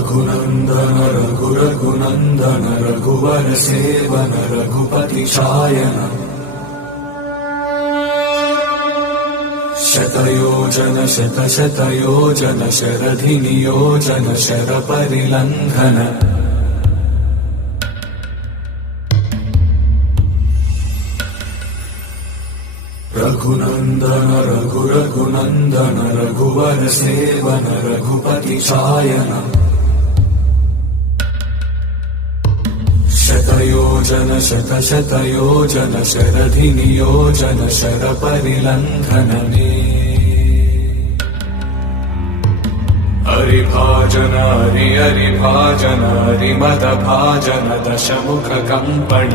Raghunandan रघुरघुनन्दन Raghubar seven Raghupati Shayan शतयोजन शतशतयोजन शरधिनियोजन शरपरिलङ्घन Raghunandan रघुरघुनन्दन Raghubar seven Raghupati Shayan शतयोजन शतशतयोजन शरधिनियोजन शरपरिलङ्घन हरिभाजन हरिहरिभाजन हरिमदभाजन Deshmukh कम्पण